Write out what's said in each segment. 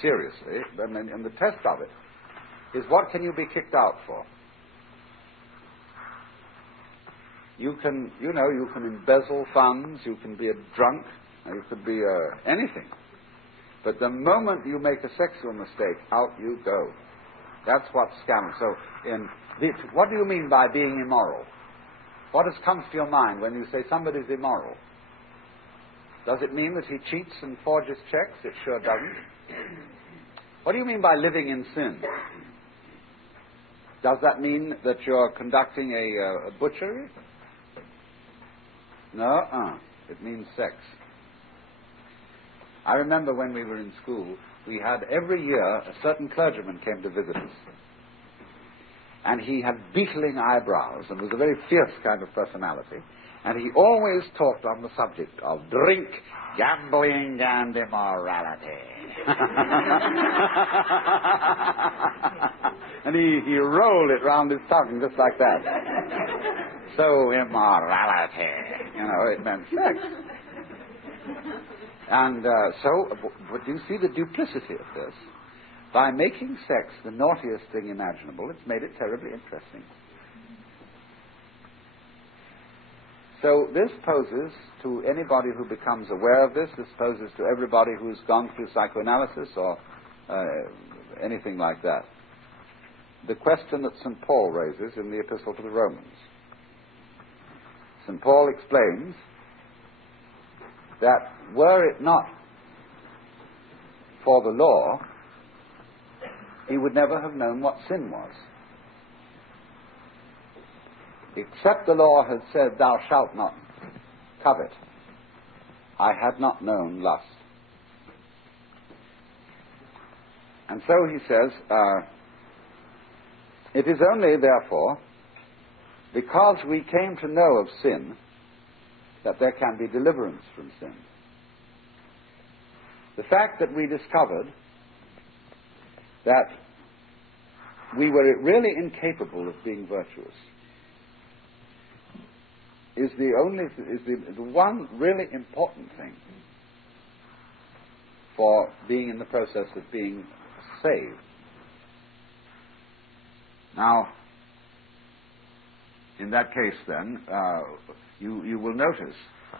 seriously, and the test of it is, what can you be kicked out for? You can embezzle funds, you can be a drunk, you could be anything. But the moment you make a sexual mistake, out you go. That's what scandal. So, what do you mean by being immoral? What comes to your mind when you say somebody's immoral? Does it mean that he cheats and forges checks? It sure doesn't. What do you mean by living in sin? Does that mean that you're conducting a butchery? No, it means sex. I remember when we were in school, we had every year a certain clergyman came to visit us. And he had beetling eyebrows and was a very fierce kind of personality. And he always talked on the subject of drink, gambling, and immorality. And he rolled it round his tongue just like that. So, immorality, it meant sex. And but you see the duplicity of this? By making sex the naughtiest thing imaginable, it's made it terribly interesting. So this poses to anybody who becomes aware of this poses to everybody who's gone through psychoanalysis or anything like that, the question that St. Paul raises in the Epistle to the Romans. St. Paul explains that were it not for the law, he would never have known what sin was. Except the law had said, thou shalt not covet, I had not known lust. And so he says, it is only, therefore, because we came to know of sin, that there can be deliverance from sin. The fact that we discovered that we were really incapable of being virtuous is the one really important thing for being in the process of being saved. Now, in that case, then, you will notice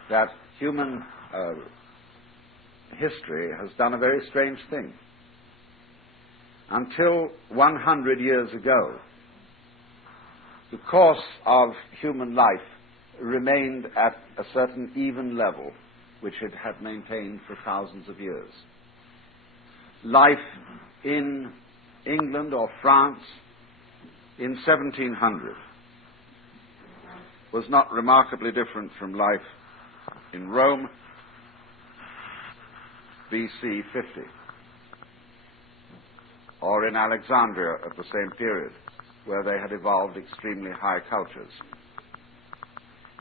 that human history has done a very strange thing. Until 100 years ago, the course of human life remained at a certain even level, which it had maintained for thousands of years. Life in England or France in 1700 was not remarkably different from life in Rome BC 50, or in Alexandria at the same period, where they had evolved extremely high cultures.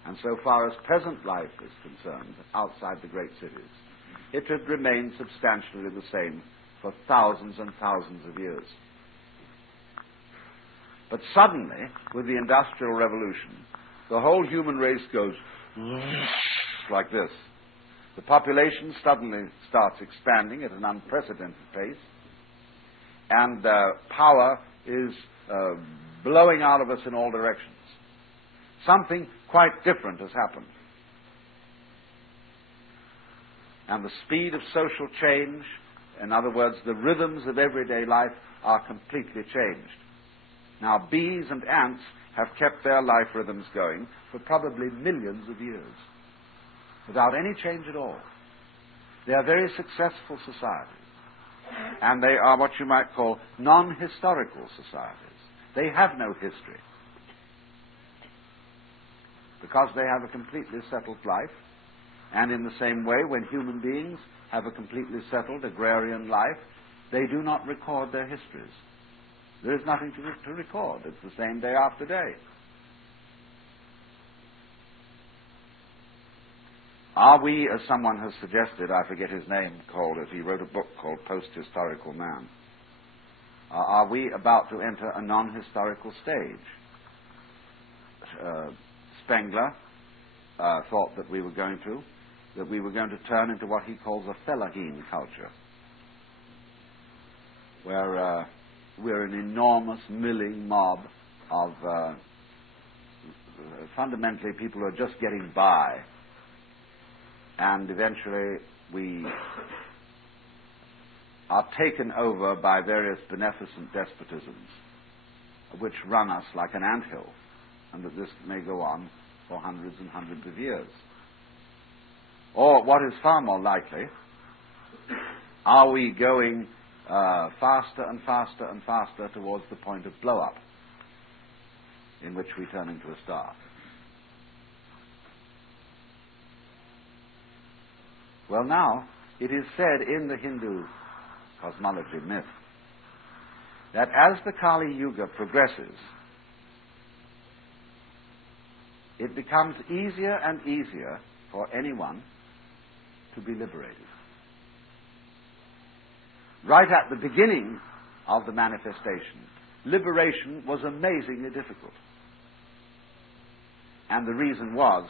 And so far as peasant life is concerned, outside the great cities, it had remained substantially the same for thousands and thousands of years. But suddenly, with the Industrial Revolution, the whole human race goes like this. The population suddenly starts expanding at an unprecedented pace, and power is blowing out of us in all directions. Something quite different has happened. And the speed of social change, in other words, the rhythms of everyday life, are completely changed. Now, bees and ants have kept their life rhythms going for probably millions of years, without any change at all. They are very successful societies, and they are what you might call non-historical societies. They have no history, because they have a completely settled life, and in the same way, when human beings have a completely settled agrarian life, they do not record their histories. There is nothing to record. It's the same day after day. Are we, as someone has suggested, I forget his name, he wrote a book called Post-Historical Man, are we about to enter a non-historical stage? Spengler thought that we were going to turn into what he calls a fellahin culture, where we're an enormous milling mob of fundamentally people who are just getting by, and eventually we are taken over by various beneficent despotisms which run us like an anthill, and that this may go on for hundreds and hundreds of years. Or what is far more likely, are we going faster and faster and faster towards the point of blow-up, in which we turn into a star? Well, now, it is said in the Hindu cosmology myth that as the Kali Yuga progresses, it becomes easier and easier for anyone to be liberated. Right at the beginning of the manifestation, liberation was amazingly difficult. And the reason was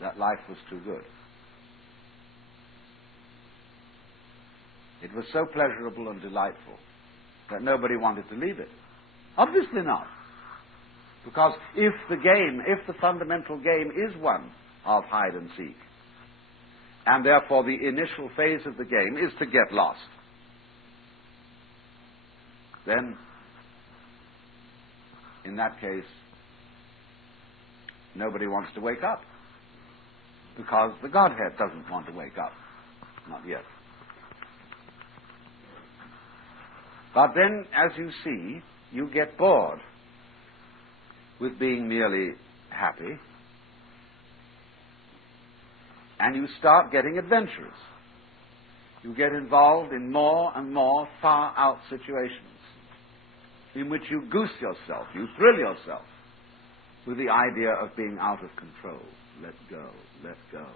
that life was too good. It was so pleasurable and delightful that nobody wanted to leave it. Obviously not. Because if the fundamental game is one of hide and seek, and therefore the initial phase of the game is to get lost, then in that case nobody wants to wake up, because the Godhead doesn't want to wake up. Not yet. But then, as you see, you get bored with being merely happy, and you start getting adventurous. You get involved in more and more far-out situations in which you goose yourself, you thrill yourself with the idea of being out of control. Let go, let go.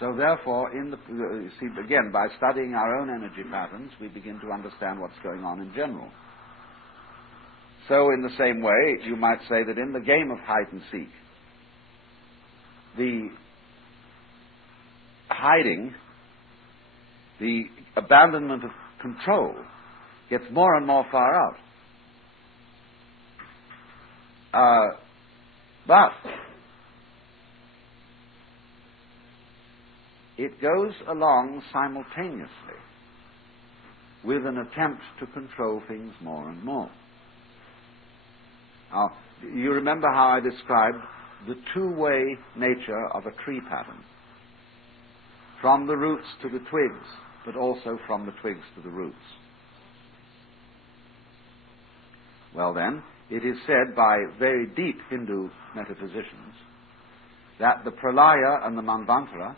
So therefore, you see, again, by studying our own energy patterns, we begin to understand what's going on in general. So in the same way, you might say that in the game of hide and seek, the hiding, the abandonment of control, gets more and more far out. But it goes along simultaneously with an attempt to control things more and more. Now, you remember how I described the two-way nature of a tree pattern, from the roots to the twigs, but also from the twigs to the roots. Well then, it is said by very deep Hindu metaphysicians that the pralaya and the manvantara,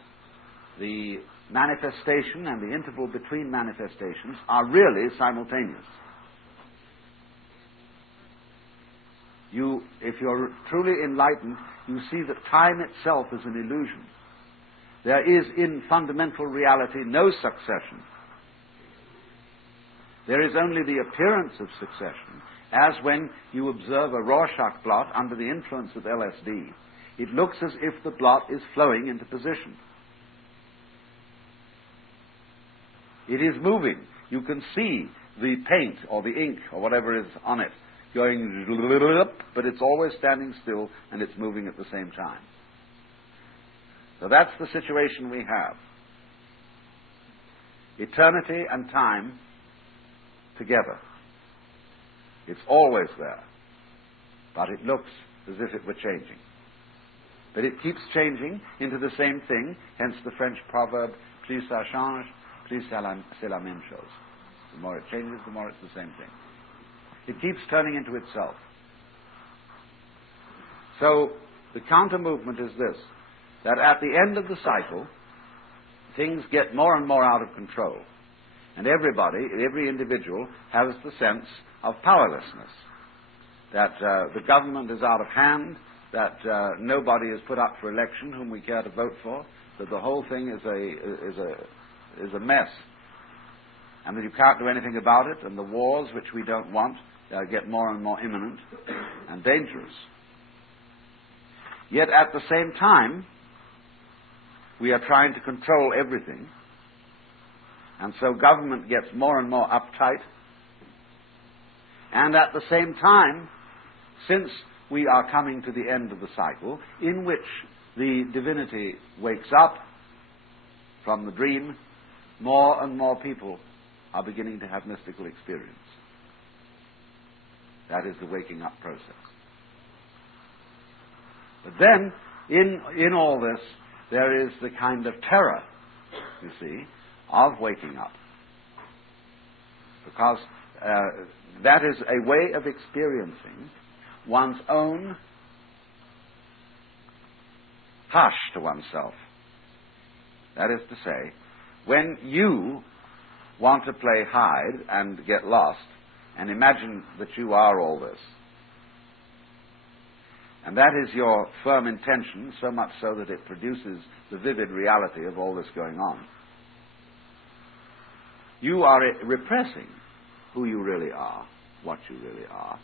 the manifestation and the interval between manifestations, are really simultaneous. If you're truly enlightened, you see that time itself is an illusion. There is in fundamental reality no succession. There is only the appearance of succession, as when you observe a Rorschach blot under the influence of LSD. It looks as if the blot is flowing into position. It is moving. You can see the paint or the ink or whatever is on it going, but it's always standing still and it's moving at the same time. So that's the situation we have. Eternity and time together. It's always there, but it looks as if it were changing. But it keeps changing into the same thing, hence the French proverb, plus ça change, plus c'est la même chose. The more it changes, the more it's the same thing. It keeps turning into itself. So the counter-movement is this, that at the end of the cycle, things get more and more out of control. And everybody, every individual, has the sense of powerlessness, that the government is out of hand, that nobody is put up for election whom we care to vote for, that the whole thing is a mess, and that you can't do anything about it, and the wars, which we don't want, get more and more imminent and dangerous. Yet at the same time, we are trying to control everything, And so government gets more and more uptight. And at the same time, since we are coming to the end of the cycle, in which the divinity wakes up from the dream, more and more people are beginning to have mystical experience. That is the waking up process. But then, in all this, there is the kind of terror, you see, of waking up. Because that is a way of experiencing one's own hush to oneself. That is to say, when you want to play hide and get lost and imagine that you are all this, and that is your firm intention, so much so that it produces the vivid reality of all this going on, you are repressing who you really are, what you really are.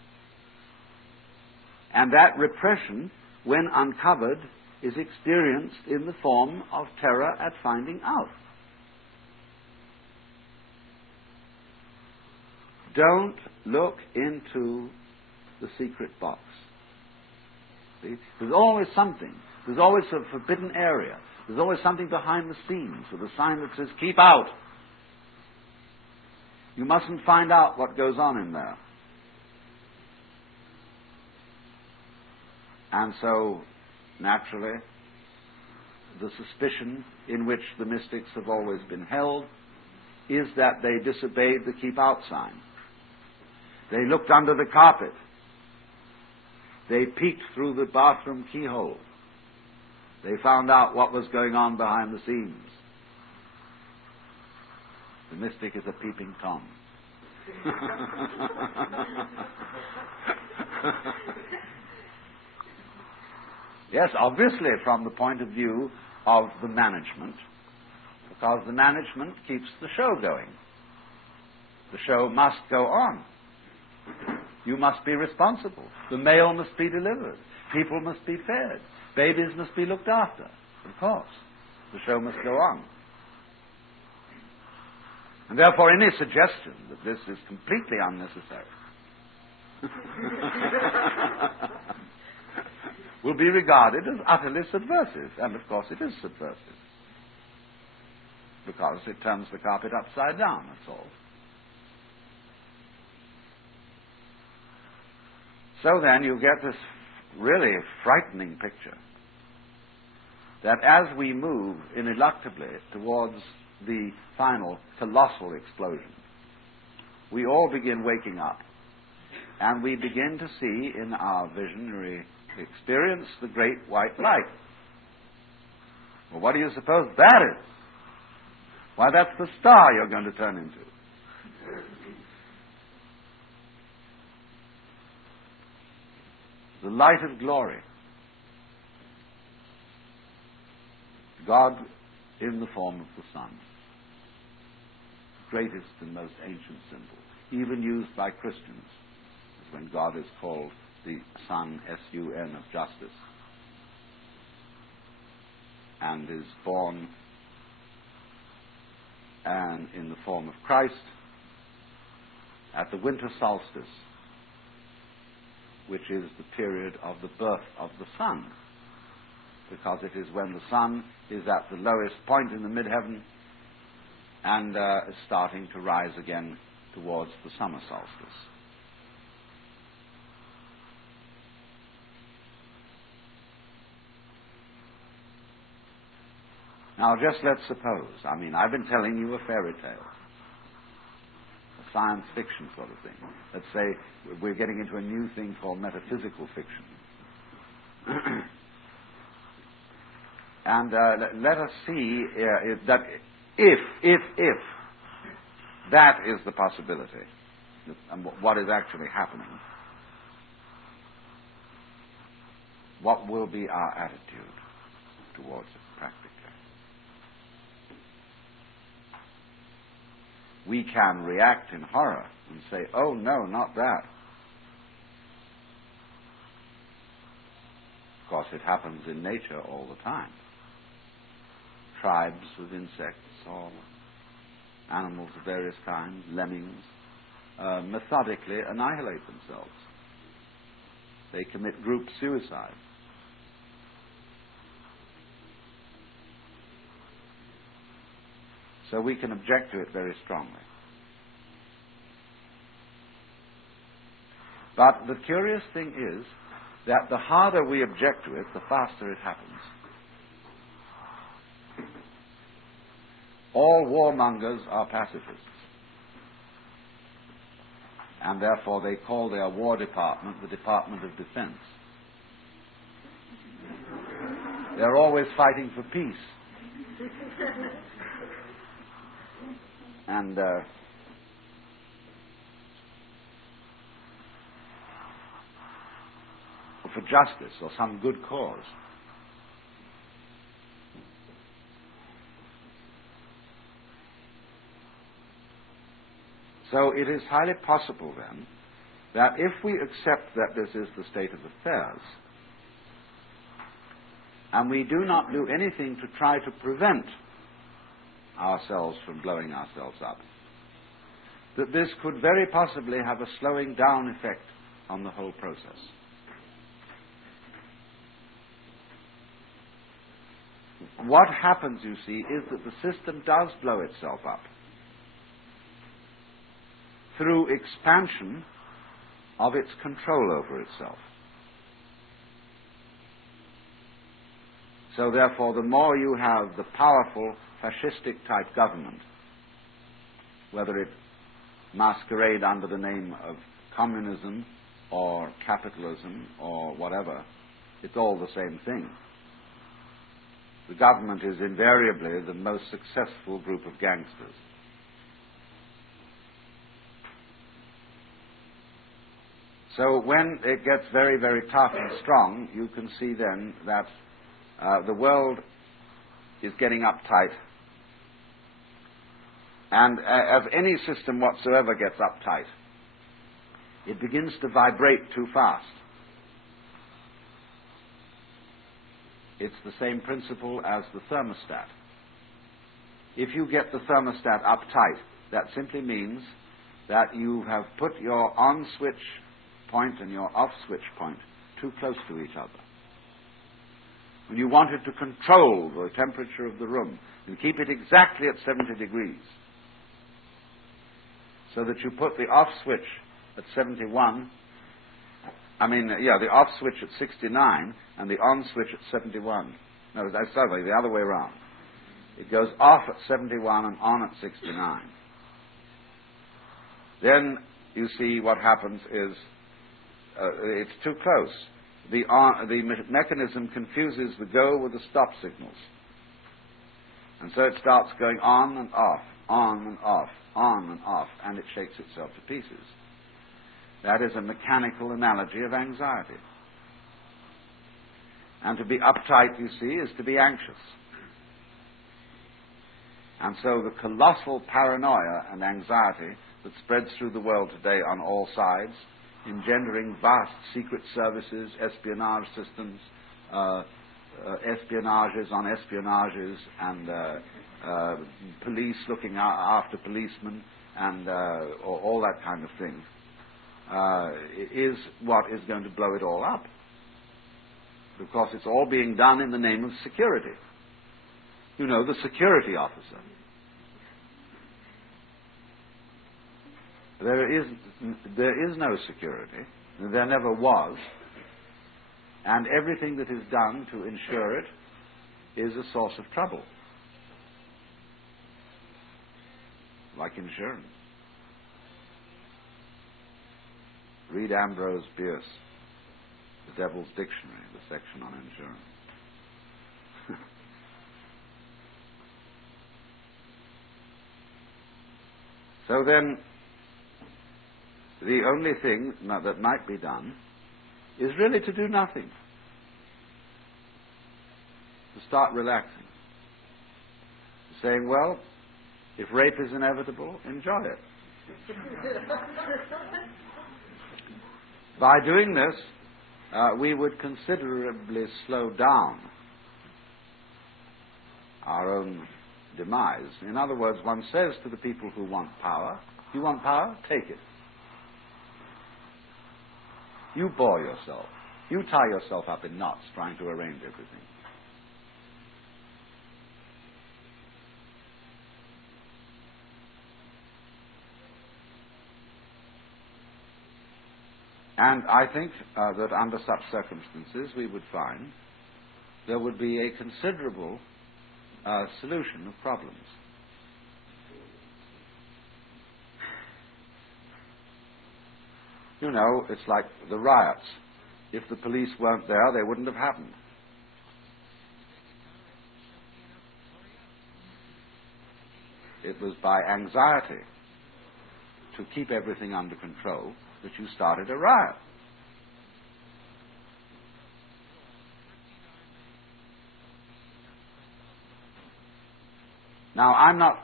And that repression, when uncovered, is experienced in the form of terror at finding out. Don't look into the secret box. See? There's always something. There's always a forbidden area. There's always something behind the scenes with a sign that says, keep out. You mustn't find out what goes on in there. And so, naturally, the suspicion in which the mystics have always been held is that they disobeyed the keep out sign. They looked under the carpet. They peeked through the bathroom keyhole. They found out what was going on behind the scenes. The mystic is a peeping Tom. Yes, obviously from the point of view of the management, because the management keeps the show going. The show must go on. You must be responsible. The mail must be delivered. People must be fed. Babies must be looked after. Of course. The show must go on. And therefore any suggestion that this is completely unnecessary will be regarded as utterly subversive. And of course it is subversive. Because it turns the carpet upside down, that's all. So then you get this really frightening picture that as we move ineluctably towards the final colossal explosion, we all begin waking up and we begin to see in our visionary experience the great white light. Well, what do you suppose that is? Why, that's the star you're going to turn into. The light of glory. God in the form of the sun. The greatest and most ancient symbol, even used by Christians, is when God is called the Sun, S-U-N, of justice, and is born and in the form of Christ at the winter solstice, which is the period of the birth of the sun, because it is when the sun is at the lowest point in the midheaven and is starting to rise again towards the summer solstice. Now just let's suppose, I've been telling you a fairy tale, a science fiction sort of thing. Let's say we're getting into a new thing called metaphysical fiction. And let us see that if that is the possibility, and what is actually happening, what will be our attitude towards it practically? We can react in horror and say, oh no, not that. Of course, it happens in nature all the time. Tribes of insects, all animals of various kinds, lemmings, methodically annihilate themselves. They commit group suicide. So we can object to it very strongly. But the curious thing is that the harder we object to it, the faster it happens. All warmongers are pacifists. And therefore they call their War Department the Department of Defense. They're always fighting for peace. And for justice or some good cause. So it is highly possible then that if we accept that this is the state of affairs, and we do not do anything to try to prevent ourselves from blowing ourselves up, that this could very possibly have a slowing down effect on the whole process. What happens, you see, is that the system does blow itself up through expansion of its control over itself. So therefore, the more you have the powerful fascistic type government, whether it masquerade under the name of communism or capitalism or whatever, it's all the same thing. The government is invariably the most successful group of gangsters. So when it gets very, very tough and strong, you can see then that the world is getting uptight. And as any system whatsoever gets uptight, it begins to vibrate too fast. It's the same principle as the thermostat. If you get the thermostat uptight, that simply means that you have put your on switch point and your off switch point too close to each other. When you wanted to control the temperature of the room and keep it exactly at 70 degrees, so that you put the off switch at 71, the off switch at 69 and the on switch at 71. No, sorry, the other way around. It goes off at 71 and on at 69. Then you see what happens is it's too close. The mechanism confuses the go with the stop signals. And so it starts going on and off, on and off, on and off, and it shakes itself to pieces. That is a mechanical analogy of anxiety. And to be uptight, you see, is to be anxious. And so the colossal paranoia and anxiety that spreads through the world today on all sides, engendering vast secret services, espionage systems, espionages on espionages, and police looking after policemen, and all that kind of thing, is what is going to blow it all up. Because it's all being done in the name of security. You know, the security officer. There is no security. There never was. And everything that is done to ensure it is a source of trouble. Like insurance. Read Ambrose Bierce, The Devil's Dictionary, the section on insurance. So then, the only thing that might be done is really to do nothing. To start relaxing. Saying, well, if rape is inevitable, enjoy it. By doing this, we would considerably slow down our own demise. In other words, one says to the people who want power, you want power? Take it. You bore yourself. You tie yourself up in knots trying to arrange everything. And I think that under such circumstances we would find there would be a considerable solution of problems. You know, it's like the riots. If the police weren't there, they wouldn't have happened. It was by anxiety to keep everything under control that you started a riot. Now, I'm not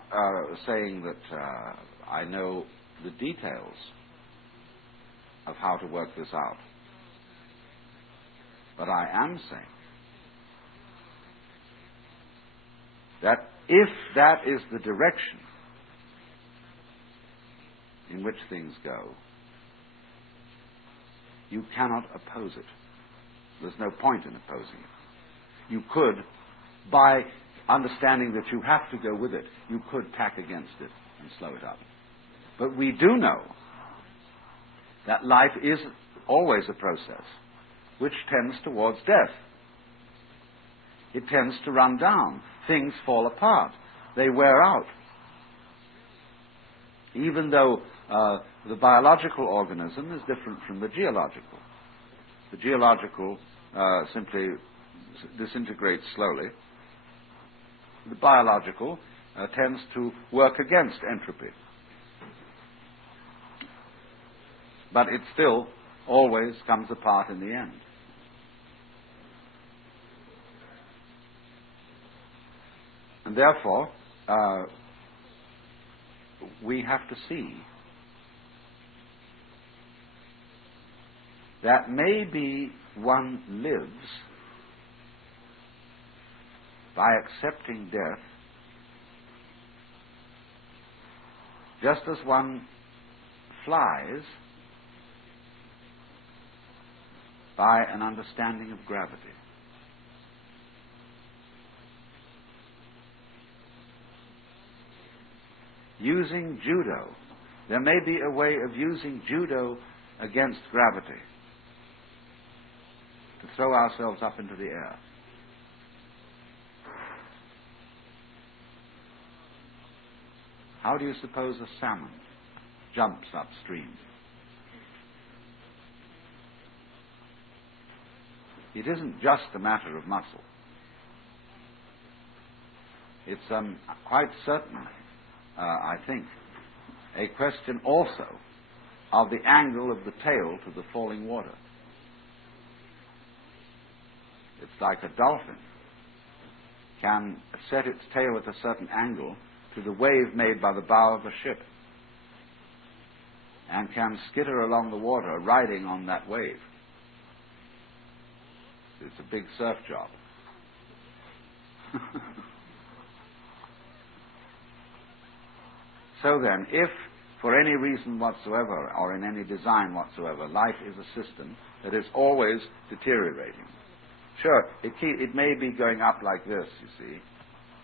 saying that I know the details of how to work this out, but I am saying that if that is the direction in which things go, you cannot oppose it. There's no point in opposing it. You could, by understanding that you have to go with it, you could tack against it and slow it up. But we do know that life is always a process which tends towards death. It tends to run down. Things fall apart. They wear out. Even though the biological organism is different from the geological. The geological simply disintegrates slowly. The biological tends to work against entropy. But it still always comes apart in the end. And therefore, we have to see that maybe one lives by accepting death just as one flies by an understanding of gravity. Using judo, there may be a way of using judo against gravity to throw ourselves up into the air. How do you suppose a salmon jumps upstream? It isn't just a matter of muscle. It's quite certain, I think, a question also of the angle of the tail to the falling water. It's like a dolphin can set its tail at a certain angle to the wave made by the bow of a ship and can skitter along the water riding on that wave. It's a big surf job. So then, if for any reason whatsoever or in any design whatsoever, life is a system that is always deteriorating. Sure, it may be going up like this, you see,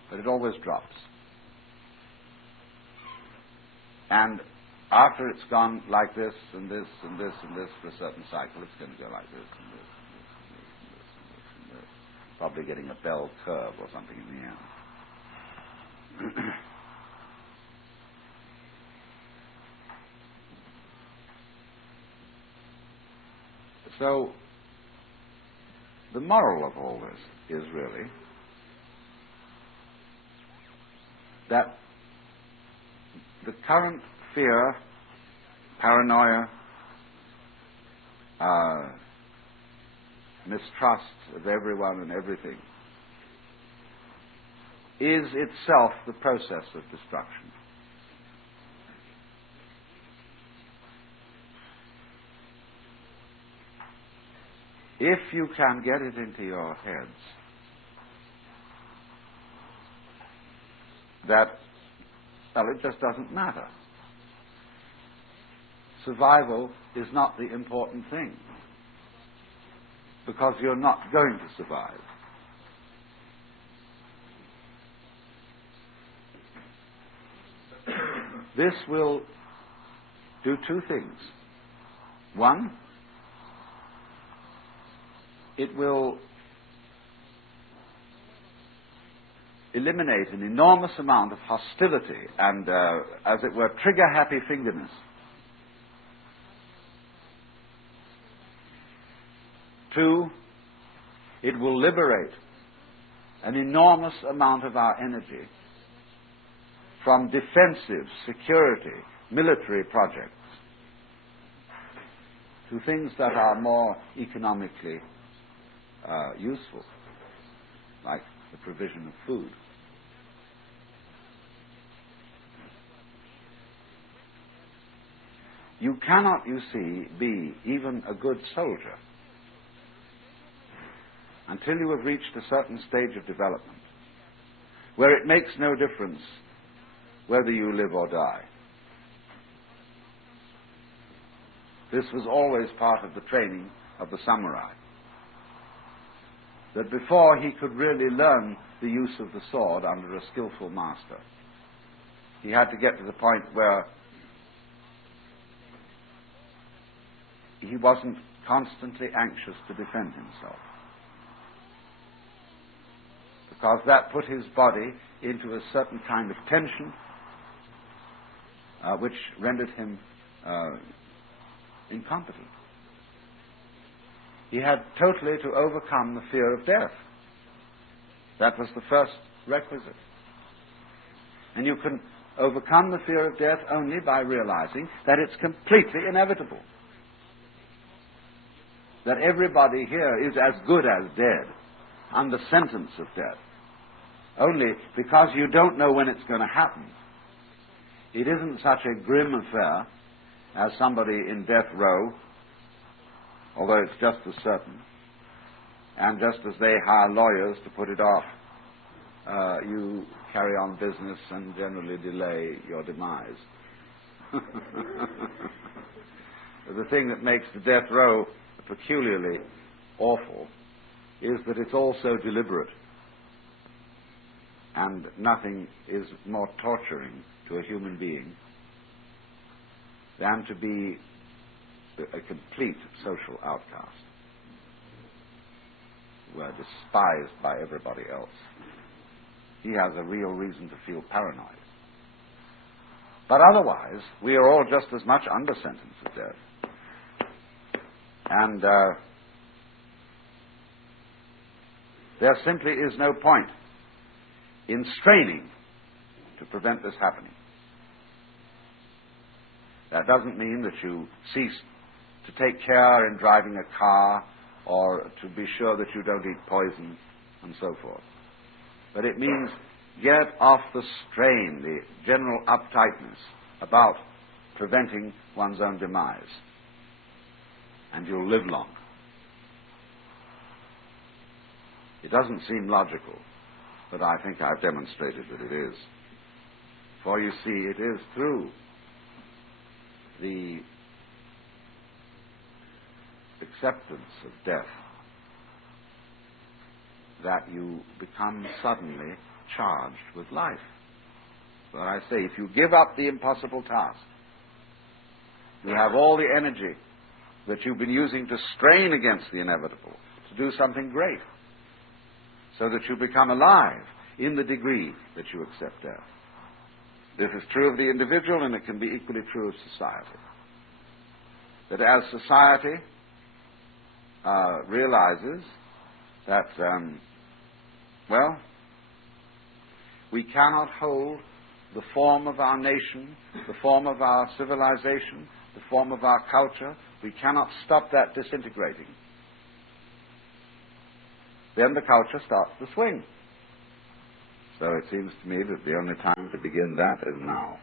but it always drops. And after it's gone like this and this and this and this for a certain cycle, it's going to go like this and this and this and this and this and this and this. Probably getting a bell curve or something in the end. So, the moral of all this is really that the current fear, paranoia, mistrust of everyone and everything is itself the process of destruction. If you can get it into your heads that, well, it just doesn't matter. Survival is not the important thing, because you're not going to survive. This will do two things. One, it will eliminate an enormous amount of hostility and, as it were, trigger-happy fingerness. Two, it will liberate an enormous amount of our energy from defensive, security, military projects to things that are more economically useful, like the provision of food. You cannot, you see, be even a good soldier until you have reached a certain stage of development where it makes no difference whether you live or die. This was always part of the training of the samurai, that before he could really learn the use of the sword under a skillful master, he had to get to the point where he wasn't constantly anxious to defend himself, because that put his body into a certain kind of tension which rendered him incompetent. He had totally to overcome the fear of death. That was the first requisite. And you can overcome the fear of death only by realizing that it's completely inevitable, that everybody here is as good as dead, under sentence of death. Only because you don't know when it's going to happen. It isn't such a grim affair as somebody in death row, although it's just as certain. And just as they hire lawyers to put it off, you carry on business and generally delay your demise. The thing that makes the death row peculiarly awful is that it's all so deliberate. And nothing is more torturing to a human being than to be a complete social outcast, who are despised by everybody else. He has a real reason to feel paranoid. But otherwise, we are all just as much under sentence of death. And there simply is no point in straining to prevent this happening. That doesn't mean that you cease to take care in driving a car or to be sure that you don't eat poison and so forth. But it means get off the strain, the general uptightness about preventing one's own demise, and you'll live long. It doesn't seem logical, but I think I've demonstrated that it is. For you see, it is through the acceptance of death that you become suddenly charged with life. So I say, if you give up the impossible task, you have all the energy that you've been using to strain against the inevitable to do something great, so that you become alive in the degree that you accept death. This is true of the individual, and it can be equally true of society. That as society realizes that, we cannot hold the form of our nation, the form of our civilization, the form of our culture, we cannot stop that disintegrating, then the culture starts to swing. So it seems to me that the only time to begin that is now.